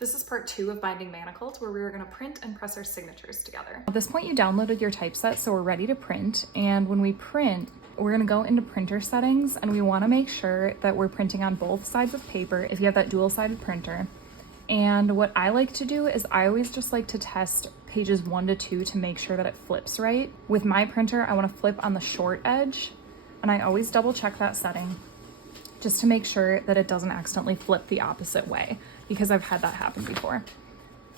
This is part 2 of binding manacles, where we are going to print and press our signatures together. At this point, you downloaded your typeset, so we're ready to print. And when we print, we're going to go into printer settings, and we want to make sure that we're printing on both sides of paper if you have that dual-sided printer. And what I like to do is I always just like to test pages 1 to 2 to make sure that it flips right. With my printer, I want to flip on the short edge, and I always double check that setting just to make sure that it doesn't accidentally flip the opposite way, because I've had that happen before.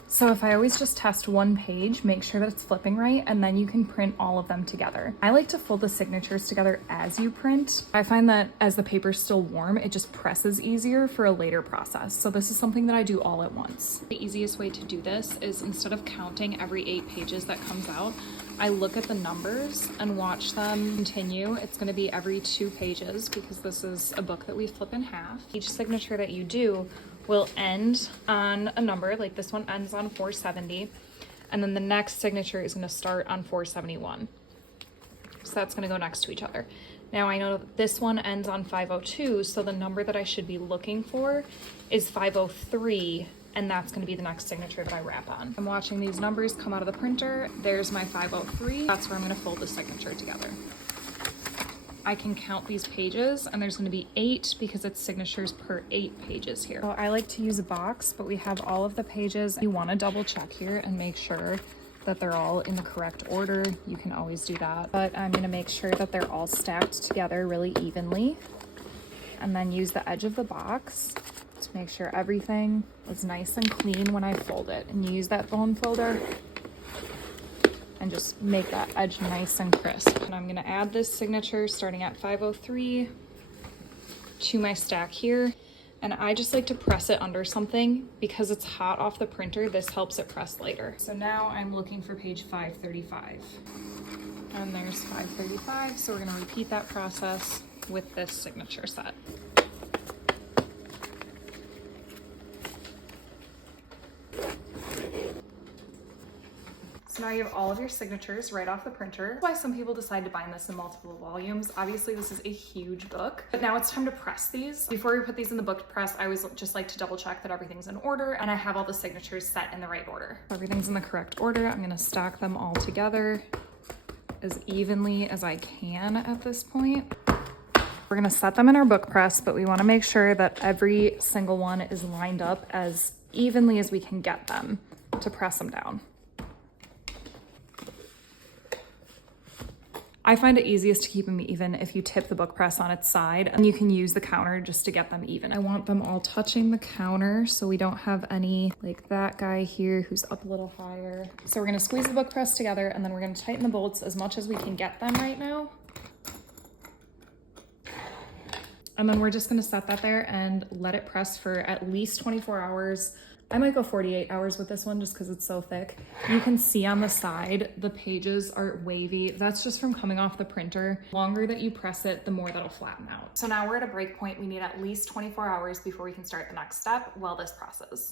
So if I always just test one page, make sure that it's flipping right, and then you can print all of them together. I like to fold the signatures together as you print. I find that as the paper's still warm, it just presses easier for a later process. So this is something that I do all at once. The easiest way to do this is, instead of counting every 8 pages that comes out, I look at the numbers and watch them continue. It's going to be every 2 pages because this is a book that we flip in half. Each signature that you do will end on a number, like this one ends on 470, and then the next signature is going to start on 471. So that's going to go next to each other. Now I know that this one ends on 502, so the number that I should be looking for is 503, and that's going to be the next signature that I wrap on. I'm watching these numbers come out of the printer. There's my 503. That's where I'm going to fold the signature together. I can count these pages, and there's going to be 8 because it's signatures per 8 pages here. So I like to use a box, but we have all of the pages. You want to double check here and make sure that they're all in the correct order. You can always do that, but I'm going to make sure that they're all stacked together really evenly, and then use the edge of the box to make sure everything is nice and clean when I fold it. And use that bone folder and just make that edge nice and crisp. And I'm gonna add this signature starting at 503 to my stack here. And I just like to press it under something because it's hot off the printer. This helps it press later. So now I'm looking for page 535. And there's 535, so we're gonna repeat that process with this signature set. So now you have all of your signatures right off the printer. That's why some people decide to bind this in multiple volumes. Obviously this is a huge book, but now it's time to press these. Before we put these in the book press, I always just like to double check that everything's in order and I have all the signatures set in the right order. Everything's in the correct order. I'm gonna stack them all together as evenly as I can at this point. We're gonna set them in our book press, but we wanna make sure that every single one is lined up as evenly as we can get them to press them down. I find it easiest to keep them even if you tip the book press on its side, and you can use the counter just to get them even. I want them all touching the counter so we don't have any like that guy here who's up a little higher. So we're gonna squeeze the book press together, and then we're gonna tighten the bolts as much as we can get them right now. And then we're just gonna set that there and let it press for at least 24 hours. I might go 48 hours with this one just because it's so thick. You can see on the side, the pages are wavy. That's just from coming off the printer. The longer that you press it, the more that'll flatten out. So now we're at a break point. We need at least 24 hours before we can start the next step while this presses.